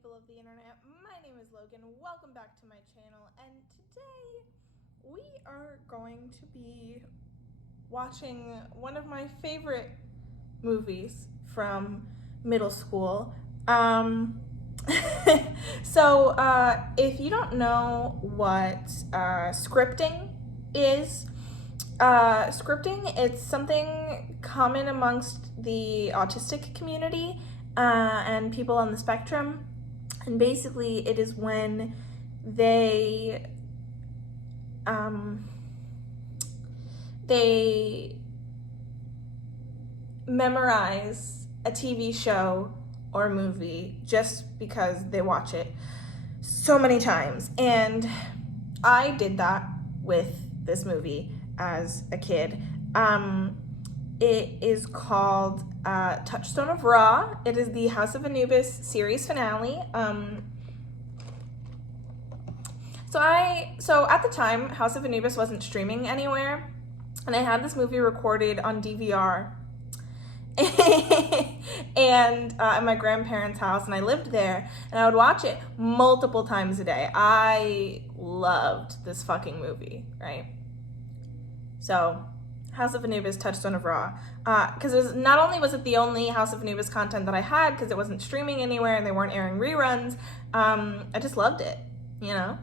people of the internet, my name is Logan. Welcome back to my channel, and today we are going to be watching one of my favorite movies from middle school. If you don't know what scripting is, it's something common amongst the autistic community and people on the spectrum. And basically it is when they memorize a TV show or movie just because they watch it so many times. And I did that with this movie as a kid. It is called Touchstone of Ra. It is the House of Anubis series finale. So at the time, House of Anubis wasn't streaming anywhere, and I had this movie recorded on DVR and at my grandparents' house, and I lived there, and I would watch it multiple times a day. I loved this fucking movie, right? So House of Anubis, Touchstone of Ra, because not only was it the only House of Anubis content that I had, because it wasn't streaming anywhere and they weren't airing reruns, I just loved it, you know?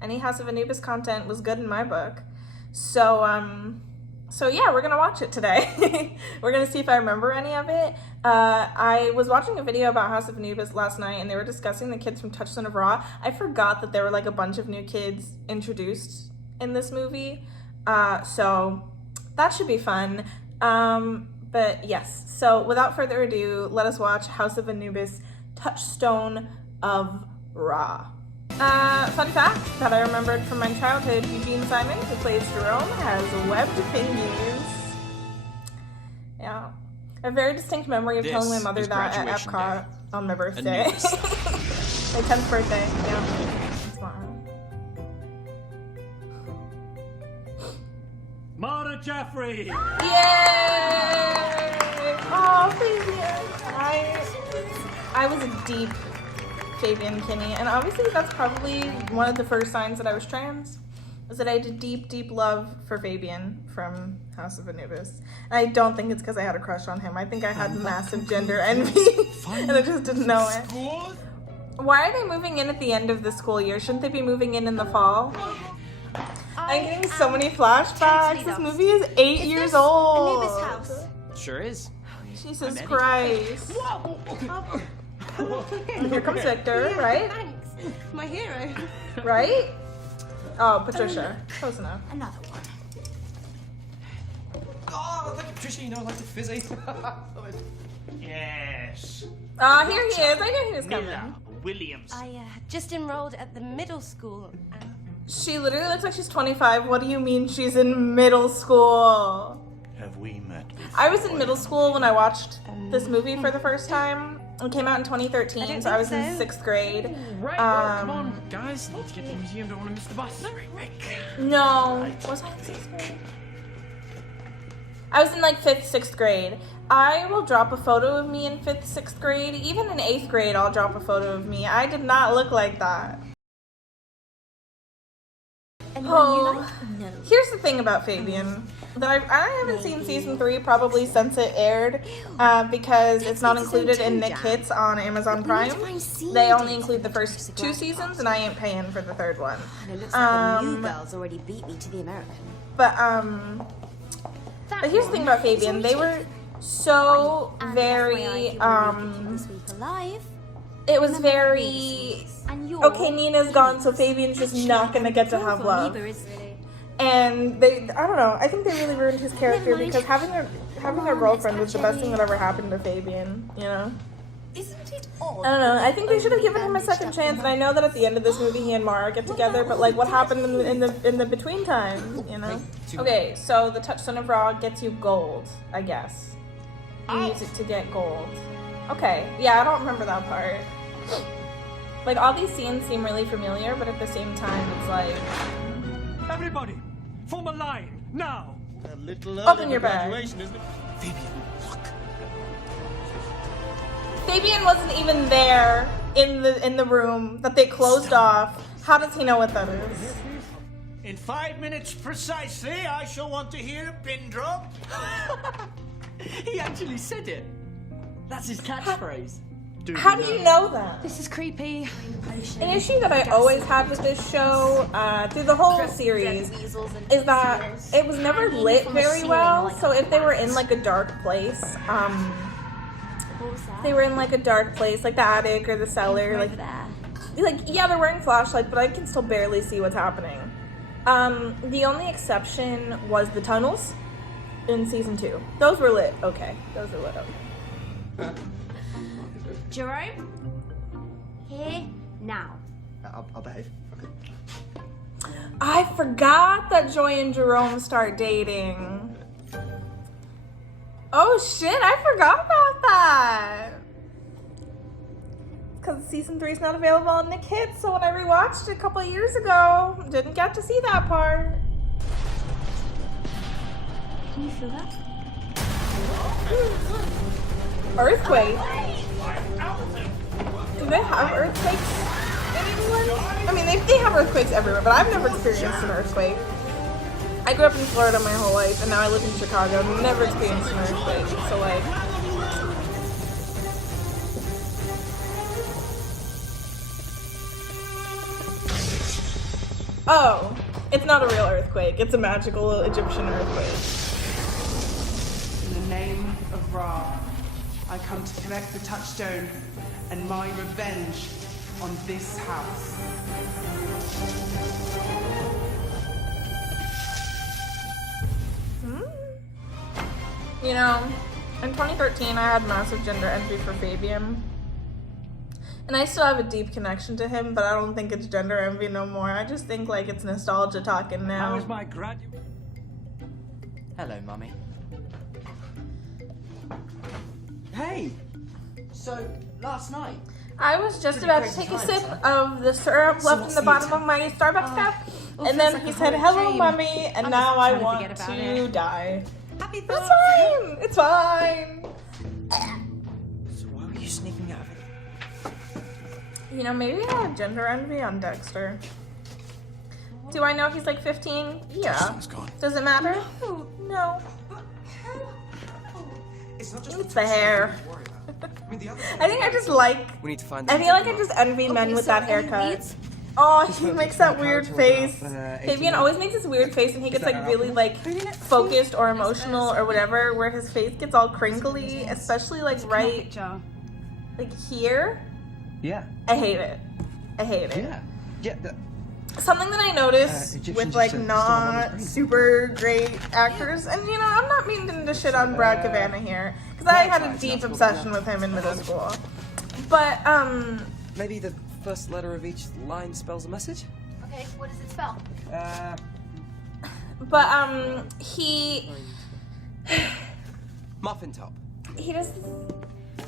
Any House of Anubis content was good in my book. So yeah, we're gonna watch it today. We're gonna see if I remember any of it. I was watching a video about House of Anubis last night, and they were discussing the kids from Touchstone of Ra. I forgot that there were like a bunch of new kids introduced in this movie. So that should be fun. But yes, so without further ado, let us watch House of Anubis, Touchstone of Ra. Fun fact that I remembered from my childhood, Eugene Simon, who plays Jerome, has webbed fingers. Yeah. A very distinct memory of telling my mother that at Epcot on my birthday. My 10th birthday, yeah. It's fun. Mara Jeffrey! Yay! Oh, Fabian! I was a deep Fabian Kinney, and obviously that's probably one of the first signs that I was trans, was that I had a deep, deep love for Fabian from House of Anubis. And I don't think it's because I had a crush on him. I think I had massive gender envy, and I just didn't know it. Why are they moving in at the end of the school year? Shouldn't they be moving in the fall? I'm getting so many flashbacks. This movie is 8 years old. Anubis house? Sure is. Jesus Christ. And here comes Victor, right? Thanks. My hero. Right? Oh, Patricia. Close enough. Another one. Oh, look at Patricia, you know, like the fizzy. Yes. Here he is. I knew he was coming. Miller Williams. I just enrolled at the middle school. And She literally looks like she's 25. What do you mean she's in middle school? Have we met before? I was in middle school when I watched this movie for the first time. It came out in 2013, so I was in 6th grade. Right, well, come on, guys. Let's get to the museum. Don't want to miss the bus. No. Was I in 6th grade? I was in like 5th, 6th grade. I will drop a photo of me in 5th, 6th grade. Even in 8th grade, I'll drop a photo of me. I did not look like that. Oh, no. Here's the thing about Fabian. That I haven't seen season 3 probably since it aired because it's not included in Nick Hits on Amazon Prime. They only include the first 2 seasons, and I ain't paying for the 3rd one. And it looks like the new girls already beat me to the American. But here's the thing about Fabian. They were so very it was very okay, Nina's gone, so Fabian's just not gonna get to have love. And I don't know, I think they really ruined his character because having a girlfriend was the best thing that ever happened to Fabian, you know? Isn't it odd? I don't know, I think they should have given him a second chance, and I know that at the end of this movie he and Mara get together, but like what happened in the between time, you know? Okay, so the Touchstone of Ra gets you gold, I guess. You use it to get gold. Okay, yeah, I don't remember that part. Like, all these scenes seem really familiar, but at the same time, it's like... Everybody, form a line, now! A little Open your bag. graduation, isn't it? Fabian, look. Fabian wasn't even there in the room that they closed off. How does he know what that is? In 5 minutes precisely, I shall want to hear a pin drop. He actually said it. That's his catchphrase. How do you know that? This is creepy. An issue that I always had with this show, through the whole series, is that it was never lit very well. So if they were in like a dark place, they were in like a dark place, like the attic or the cellar, like yeah, they're wearing flashlights, but I can still barely see what's happening. The only exception was the tunnels in season 2. Those were lit. Okay, those were lit. Okay. Jerome? Here, now. I'll behave. I forgot that Joy and Jerome start dating. Oh shit, I forgot about that. Because season 3 is not available on Nick Hits, so when I rewatched it a couple of years ago, didn't get to see that part. Can you feel that? Earthquake? Do they have earthquakes in England? I mean, they have earthquakes everywhere, but I've never experienced an earthquake. I grew up in Florida my whole life, and now I live in Chicago. I've never experienced an earthquake, so like... Oh, it's not a real earthquake. It's a magical Egyptian earthquake. In the name of Ra, I come to collect the Touchstone and my revenge on this house. You know, in 2013, I had massive gender envy for Fabian. And I still have a deep connection to him, but I don't think it's gender envy no more. I just think like it's nostalgia talking now. How was my grad? Hello, Mummy. Hey! So, last night... I was just about to take a sip of the syrup left in the bottom of my Starbucks cup, and then he said, "Hello, Mummy," and now I want to die. Happy It's fine. It's fine. So why were you sneaking out of it? You know, maybe I have gender envy on Dexter. Do I know he's like 15? Yeah. Touchstone's gone. Does it matter? No. It's not just It's the hair. I mean, the other I think I just like. We need to find. I feel like I just envy men with that haircut. Oh, he makes that weird face. Fabian always makes this weird face and he gets like really like focused or emotional or whatever, where his face gets all crinkly, especially like right like here. Yeah. I hate it. I hate it. Yeah. Yeah. Something that I notice with like not super great actors, and you know, I'm not meaning to shit on Brad Kavanaugh here, because I had a deep obsession with him in middle school. But maybe the first letter of each line spells a message? Okay, what does it spell? he Muffin top. does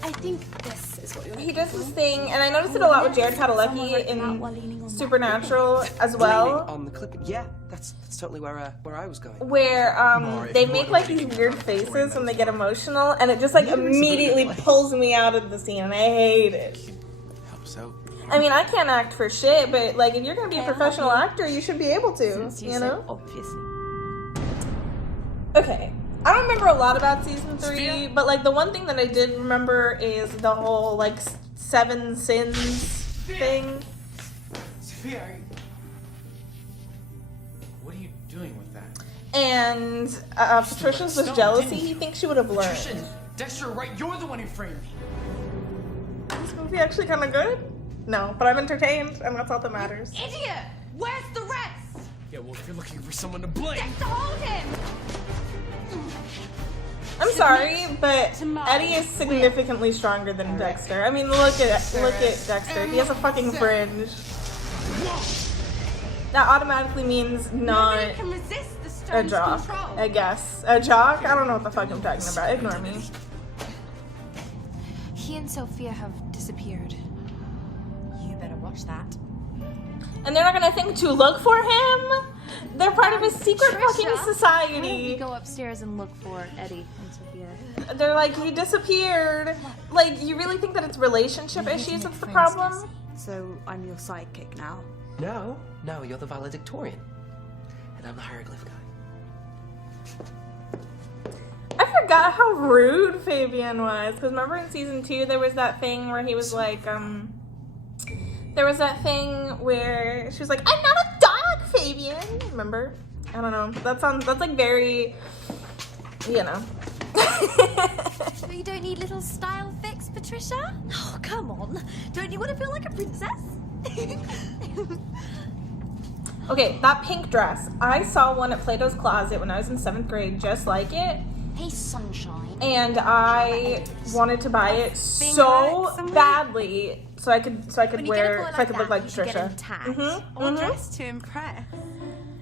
I think this is what you're he does this thing, and I noticed it a lot with Jared Padalecki in Supernatural as well, On the clip. Yeah, that's totally where I was going. where they make like these weird faces when they get emotional, and it just like immediately pulls me out of the scene, and I hate it. Helps out. I mean, I can't act for shit, but like if you're gonna be a professional actor, you should be able to, you know? Obviously. Okay. I don't remember a lot about season 3, but like the one thing that I did remember is the whole like 7 sins thing. Sophia, what are you doing with that? And Patricia's was jealousy. He thinks she would have learned. Patricia, Dexter, right? You're the one who framed me. Is this movie actually kind of good? No, but I'm entertained, and that's all that matters. Idiot! Where's the rest? Yeah, well, if you're looking for someone to blame. Dexter, hold him! I'm sorry, but Eddie is significantly stronger than Dexter. I mean, look at Dexter. He has a fucking fringe. That automatically means not Nobody can resist the a stone's jock, control. I guess. A jock? I don't know what the fuck I'm talking about. Ignore me. He and Sophia have disappeared. You better watch that. And they're not gonna think to look for him? They're part of a secret Trisha, fucking why don't we society. go upstairs and look for Eddie and Sophia? They're like, he disappeared. Like, you really think that it's relationship issues that's the problem? So I'm your sidekick now. No, you're the valedictorian. And I'm the hieroglyph guy. I forgot how rude Fabian was. Because remember in season 2, there was that thing where he was like, there was that thing where she was like, I'm not a dog, Fabian. Remember? I don't know. That's like very, you know. But you don't need little style fix, Patricia? Oh, come on. Don't you want to feel like a princess? Okay, that pink dress. I saw one at Plato's Closet when I was in 7th grade, just like it. Hey, sunshine. And I wanted to buy it so badly so I could look like Trisha. Or dressed to impress.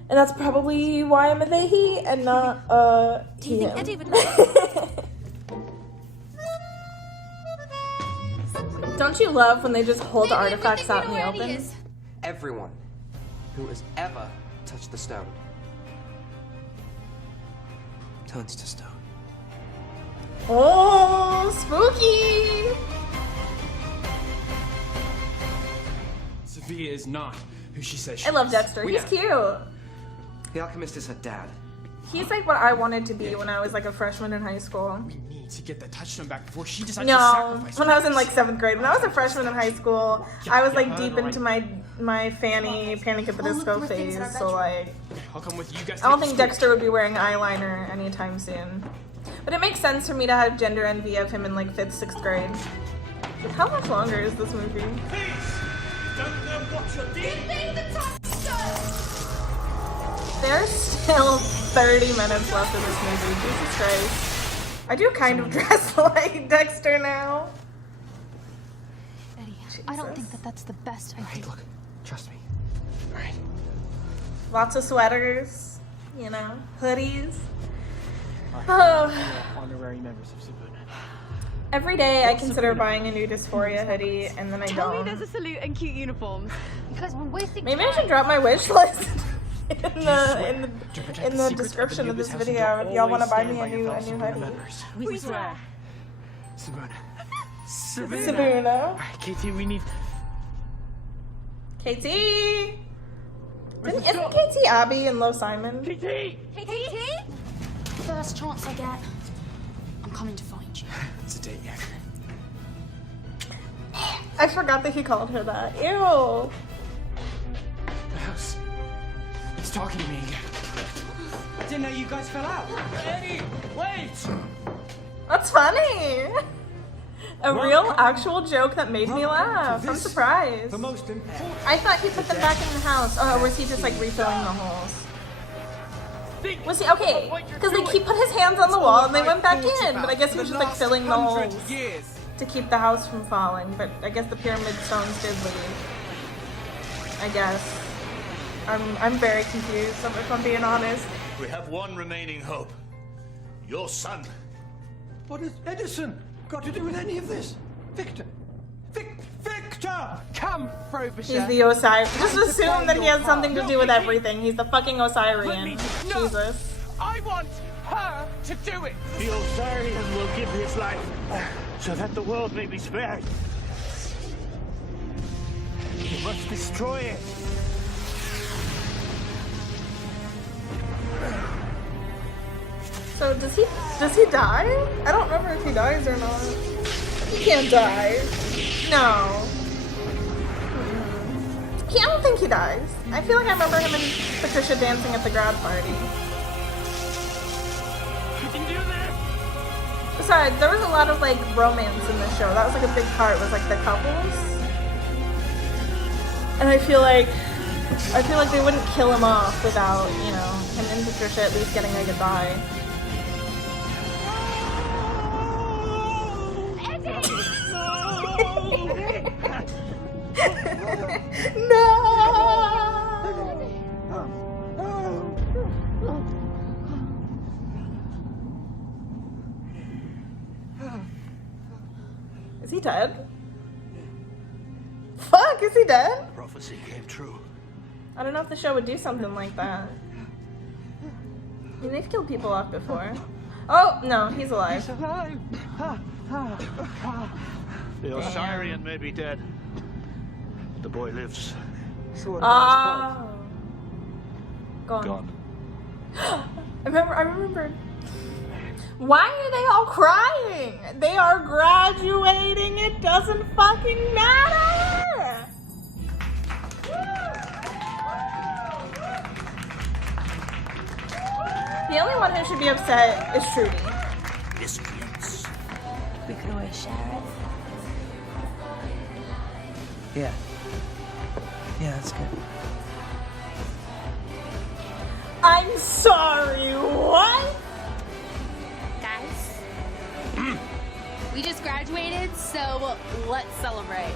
And that's probably why I'm a they and not Do you think him. Eddie would like Don't you love when they just hold artifacts out in the open? Everyone who has ever touched the stone turns to stone. Oh, spooky! Sophia is not who she says she I love is. Dexter. We He's know. cute. The alchemist is her dad. He's like what I wanted to be when I was like a freshman in high school. We need to get the Touchstone back before she decides to No, sacrifice when I was in us. like 7th grade. When I was a freshman in high school, I was like Yeah, deep right. into my Fanny Panic at the Disco phase. So like, I'll come with you guys. I don't think Dexter would be wearing eyeliner anytime soon. But it makes sense for me to have gender envy of him in like 5th, 6th grade. But how much longer is this movie? Please, don't know what you're doing. Give me the touchstone! There's still 30 minutes left of this movie. Jesus Christ. I do kind of dress like Dexter now. Eddie, I don't think that that's the best Hey, idea. look, trust me. All right. Lots of sweaters, you know, hoodies. Oh. Honorary members of Sabuna. Every day I consider buying a new Dysphoria hoodie and then I Tell me don't. there's a salute and cute uniforms. Because we're wasting Maybe I time. should drop my wish list in the description of this video if y'all want to buy me a new hoodie. We swear. Sabuna. Sabuna. Alright, Katie, we need. Katie! Isn't Katie Abby in Low Simon? Katie! Hey, Katie? First chance I get, I'm coming to find you. It's a date, yeah. I forgot that he called her that. Ew. The house. It's talking to me again. I didn't know you guys fell out. Eddie, wait! That's funny. A real actual joke that made me laugh. I'm surprised. The most important. I thought he put them back in the house. Oh, or was he just like refilling the holes? Was he okay? Because like he put his hands on the wall and they went back in, but I guess he was just like filling the holes to keep the house from falling. But I guess the pyramid stones did leave. I guess. I'm very confused, if I'm being honest. We have one remaining hope. Your son. What has Edison got to do with any of this? Victor! Victor! Come, Frobisher. He's the Osiris. Just assume that he has something to do with everything. He's the fucking Osirian. No. Jesus. I want her to do it. The Osirian will give his life so that the world may be spared. You must destroy it. So does he die? I don't remember if he dies or not. He can't die. No. I don't think he dies. I feel like I remember him and Patricia dancing at the grad party. You can do this! Besides, there was a lot of like romance in the show. That was like a big part, was like the couples. And I feel like they wouldn't kill him off without, you know, him and Patricia at least getting a goodbye. Is he dead? Fuck, is he dead? Prophecy came true. I don't know if the show would do something like that. I mean, they've killed people off before. Oh, no, he's alive. He's alive. The Osirian may be dead. The boy lives. So what about his Oh. pulse? Gone. I remember. Why are they all crying? They are graduating. It doesn't fucking matter. The only one who should be upset is Trudy. Miscreants. We could always share it. Yeah. Yeah, that's good. I'm sorry, what? Guys, we just graduated, so let's celebrate.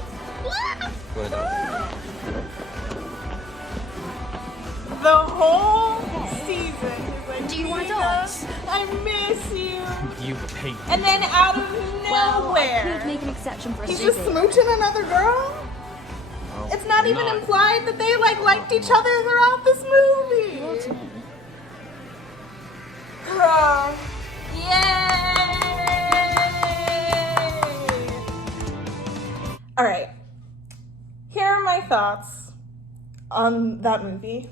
The whole season is like, Do you want "Nina, dogs?" I miss you. You hate And then out of Well, I could nowhere, make an exception for a he's just stupid. smooching another girl? It's not even implied that they liked each other throughout this movie. Oh, yay! All right. Here are my thoughts on that movie.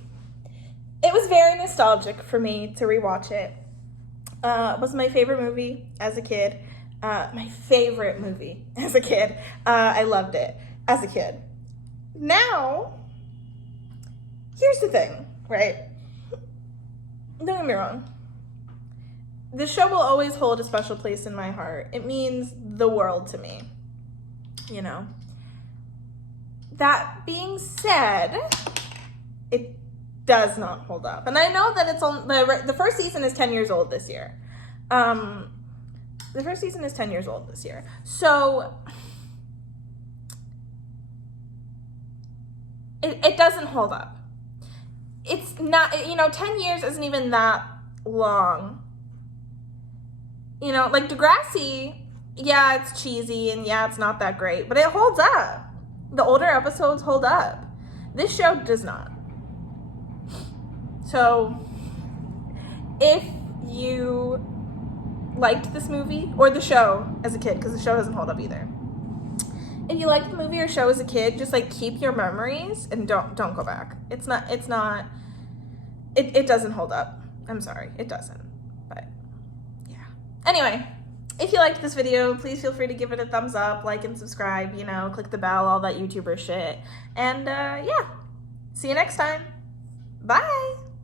It was very nostalgic for me to rewatch it. It was my favorite movie as a kid. My favorite movie as a kid. I loved it as a kid. Now, here's the thing, right? Don't get me wrong. The show will always hold a special place in my heart. It means the world to me, you know. That being said, it does not hold up. And I know that it's on the first season is 10 years old this year. The first season is 10 years old this year. So it doesn't hold up. It's not, 10 years isn't even that long. Like Degrassi, yeah, it's cheesy and yeah, it's not that great, but it holds up. The older episodes hold up. This show does not. So, if you liked this movie, or the show as a kid, because the show doesn't hold up either. If you liked the movie or show as a kid, just keep your memories and don't go back. It doesn't hold up. I'm sorry, it doesn't. But yeah. Anyway, if you liked this video, please feel free to give it a thumbs up, like and subscribe, click the bell, all that YouTuber shit. And yeah, see you next time. Bye.